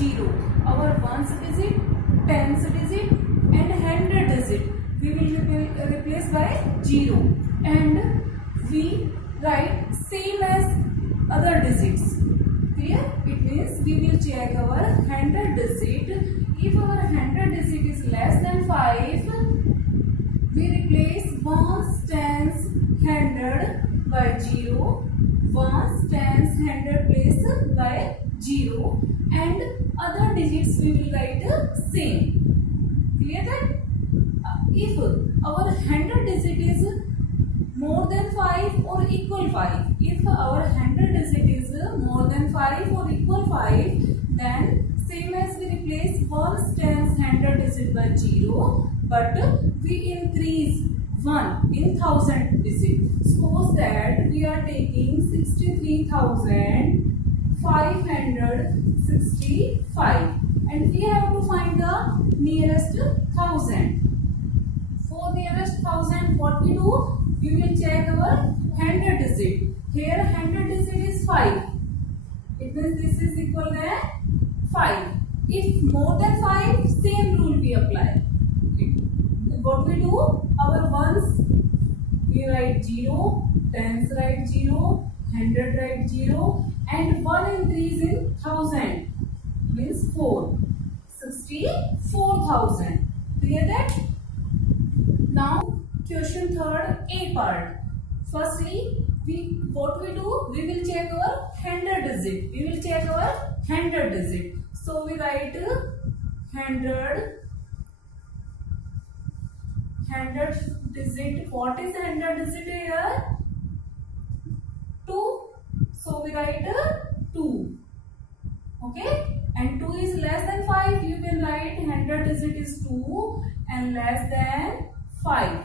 0. Our ones digit, tens digit and hundred digit we will replace by 0, and we write same as other digits. Clear? It means we will check our hundred digit. If our hundred digit is less than 5, we replace ones, tens, hundred by 0. Ones, tens, hundred place by 0, and other digits we will write same. Clear that? If our hundred digit is more than 5 or equal 5, if our hundred digit is more than 5 or equal 5, then same as we replace ones, tens, hundred digit by 0, but we increase 1 in thousand digit. Suppose that we are taking 63,565 and we have to find the nearest thousand. For nearest thousand, what we do? We will check our hundred digit. Here hundred digit is 5. It means this is equal to 5. If more than 5, same rule we apply. What we do? Our ones we write 0, tens write 0, hundred write 0, and 1 increase in thousand means 4. 64,000. Clear that? Now question third, A part. Firstly, what we do? We will check our hundred digit. We will check our hundred digit. So we write hundred digit. What is hundred digit here? 2. So we write 2. Okay. And 2 is less than 5. You can write hundred digit is 2 and less than 5.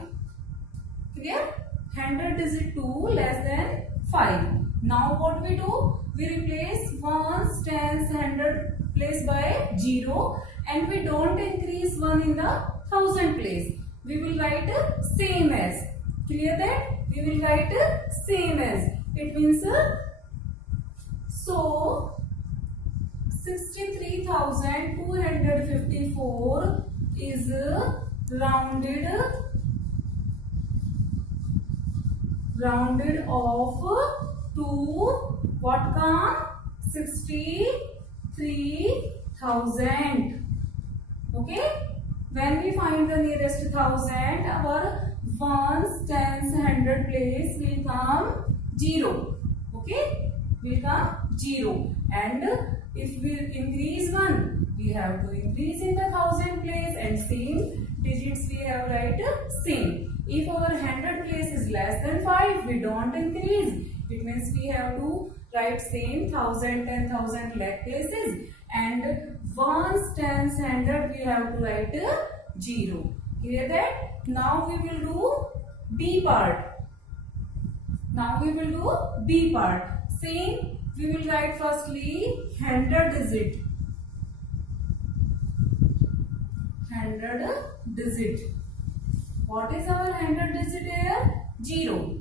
Clear? Hundred digit 2 less than 5. Now what we do? We replace ones, tens, hundred place by 0, and we don't increase 1 in the thousand place. We will write same as. Clear that? We will write same as. It means so 63,254 is rounded off to what come? 63,000. Okay? When we find the nearest thousand, our ones, tens, hundred place will come 0. Okay? Will come 0. And if we increase 1, we have to increase in the thousand place, and same digits we have write same. If our hundred place is less than 5, we don't increase. It means we have to write same thousand, 10,000 lakh places, and ones, tens, hundred we have to write 0. Clear that? Now we will do B part. Same. We will write firstly hundred digit. What is our hundred digit here? 0.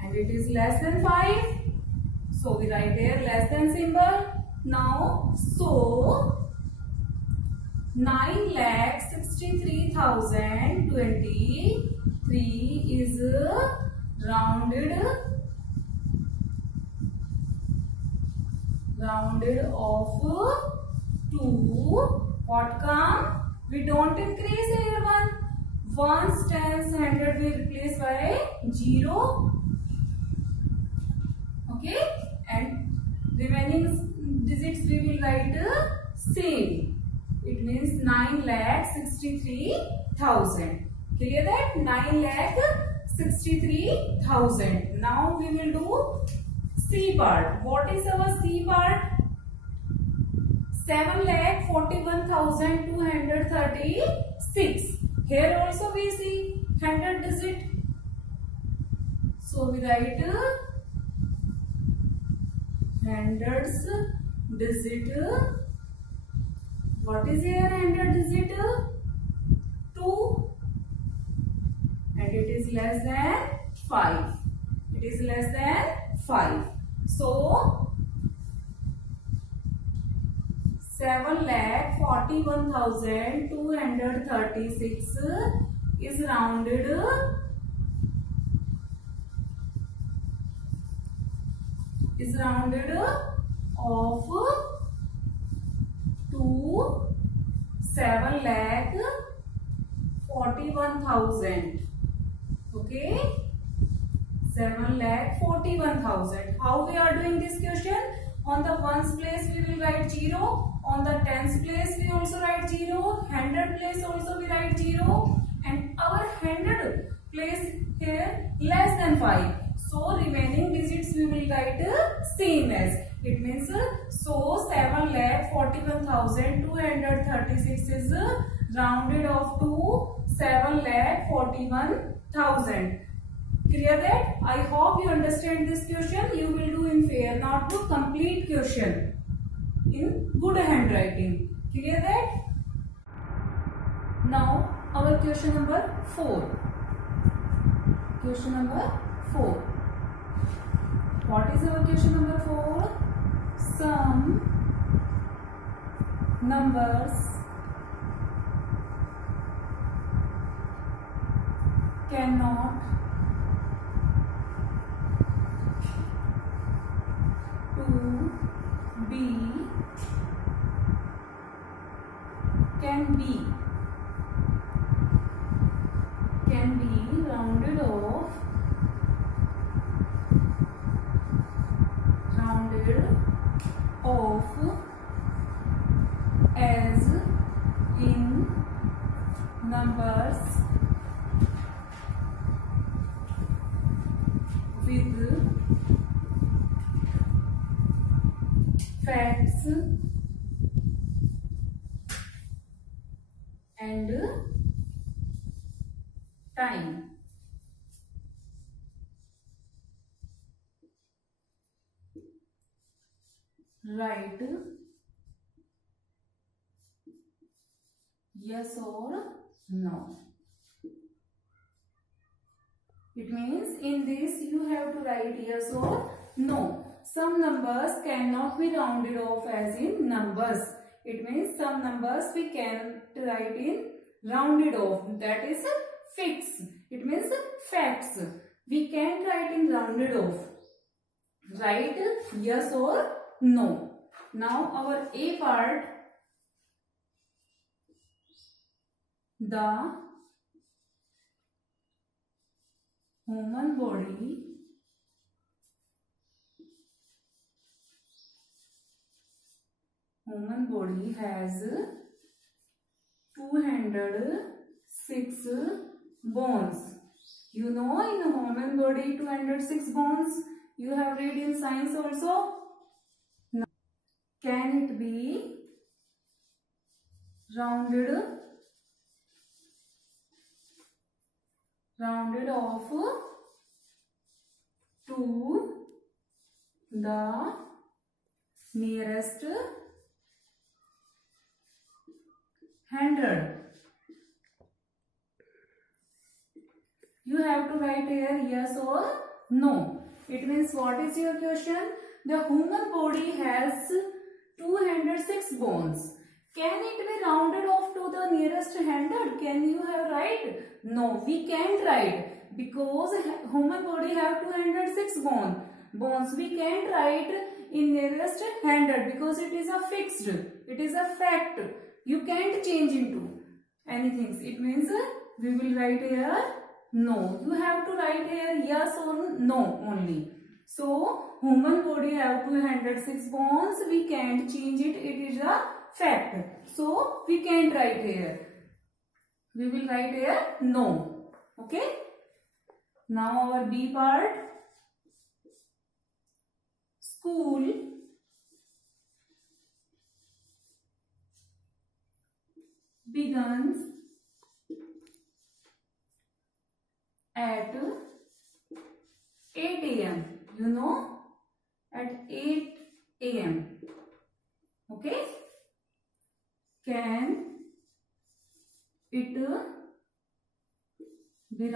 And it is less than 5. So we write here less than symbol. Now, so 9,63,023 is rounded off to what come? We don't increase here 1. Ones, tens, hundred we replace by 0. Okay, and remaining digits we will write same. It means 9,63,000. Clear that? 9,63,000. Now we will do C part. What is our C part? 7,41,236. Here also we see hundred digit. So we write hundreds digit. What is here hundred digit? 2. And it is less than 5. It is less than 5. So 7,41,236 is rounded off to 7,41,000. Okay, 7,41,000. How we are doing this question? On the ones place we will write 0. On the tens place we also write 0. Hundred place also we write 0. And our hundred place here less than 5. So remaining digits we will write same as. It means so 7,41,236 is rounded off to 7,41,000. Clear that? I hope you understand this question. You will do in fair notebook complete question in good handwriting. Clear that? Now our question number 4. Question number 4. What is our question number 4? Some numbers cannot can be rounded off as in numbers with facts and time. Write yes or no. It means in this you have to write yes or no. Some numbers cannot be rounded off as in numbers. It means some numbers we can write in rounded off. That is fixed. It means facts. We can't write in rounded off. Write yes or no. Now our A part. The human body has 206 bones. You know in the human body 206 bones. You have read in science also. Now, can it be rounded off to the nearest 100? You have to write here yes or no. It means what is your question? The human body has 206 bones. Can it be rounded off to the nearest 100? Can you have write? No, we can't write because human body have 206 bones. We can't write in nearest 100 because it is a fixed. It is a fact. You can't change into anything. It means we will write here no. You have to write here yes or no only. So human body have 206 bones. We can't change it. It is a fact. So we can't write here. We will write here no. Okay. Now our B part. School begins at 8 a.m. You know, at 8 a.m. Okay. Can it be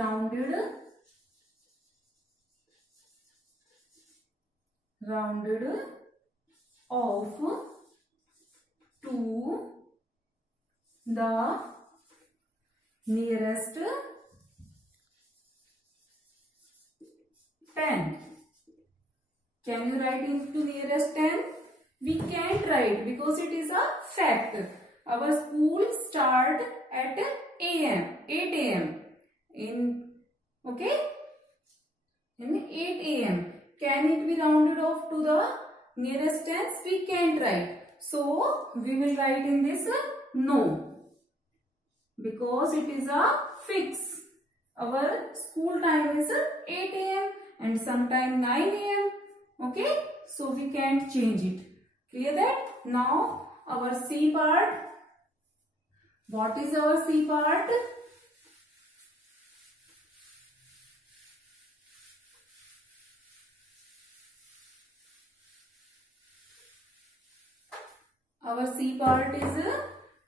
rounded off to the nearest 10. Can you write into nearest 10? We can't write because it is a fact. Our school start at 8 a.m. in 8 a.m. Can it be rounded off to the nearest tens? We can't write. So we will write in this no, because it is a fix. Our school time is 8 a.m. and sometime 9 a.m. Okay, so we can't change it. Clear that? Now our C part. What is our C part? Our C part is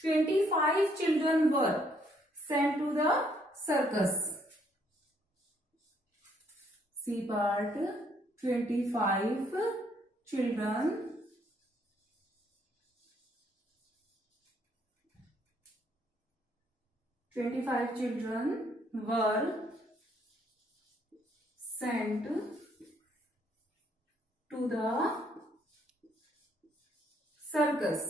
25 children were sent to the circus. C part, 25 children were sent to the circus.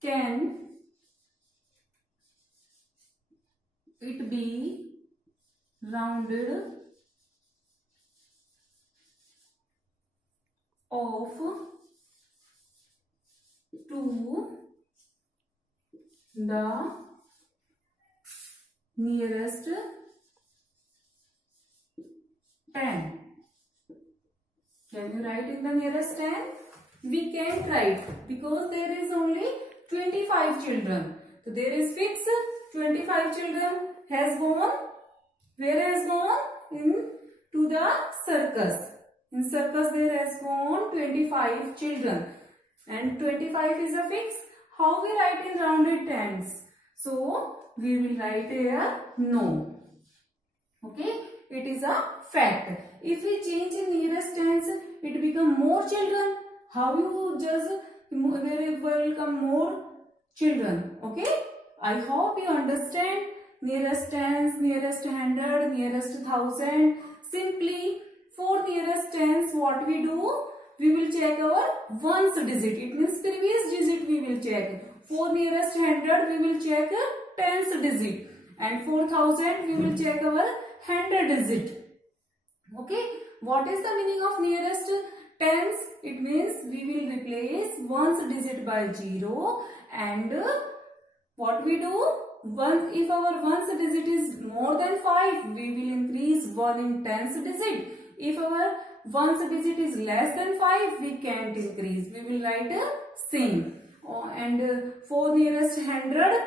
Can it be rounded off to the nearest 10? Can you write in the nearest 10? We can't write because there is only 25 children. So there is fixed 25 children has gone. Where has gone? To the circus. In circus there has gone 25 children. And 25 is a fix. How we write in rounded tens? So we will write here no. Okay. It is a fact. If we change in nearest tens, it become more children. How you judge where will come more children? Okay. I hope you understand. Nearest tens, nearest 100, nearest 1000. Simply for nearest tens, what we do? We will check our ones digit. It means previous digit we will check. For nearest 100, we will check tens digit. And for 1000, we will check our 100 digit. Okay. What is the meaning of nearest tens? It means we will replace ones digit by 0. And what we do? If our ones digit is more than 5, we will increase 1 in tens digit. If our ones digit is less than 5, we can't increase. We will write same. And for nearest 100,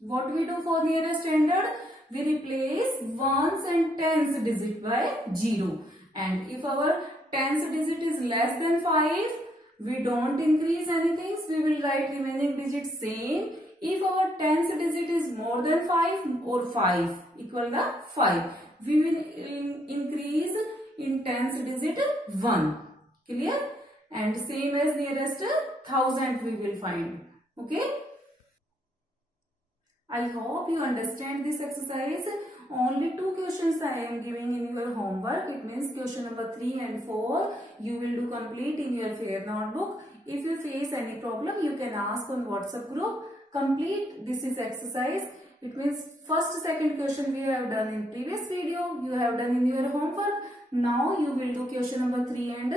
what we do for nearest 100? We replace ones and tens digit by 0. And if our tens digit is less than 5, we don't increase anything. We will write remaining digit same. If our tens digit is more than 5 or 5 equal to 5, we will increase in tens digit 1. Clear? And same as nearest 1000 we will find. Okay? I hope you understand this exercise. Only 2 questions I am giving in your homework. It means question number 3 and 4 you will do complete in your fair notebook. If you face any problem, you can ask on WhatsApp group. Complete this is exercise. It means first, second question we have done in previous video. You have done in your homework. Now you will do question number 3 and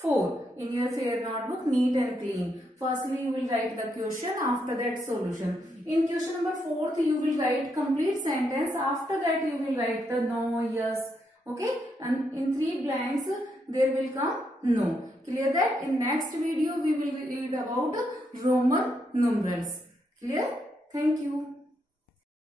4 in your fair notebook, neat and clean. Firstly, you will write the question. After that, solution. In question number 4, you will write complete sentence. After that, you will write the no, yes. Okay. And in 3 blanks, there will come no. Clear that? In next video, we will read about Roman numerals. Clear? Thank you.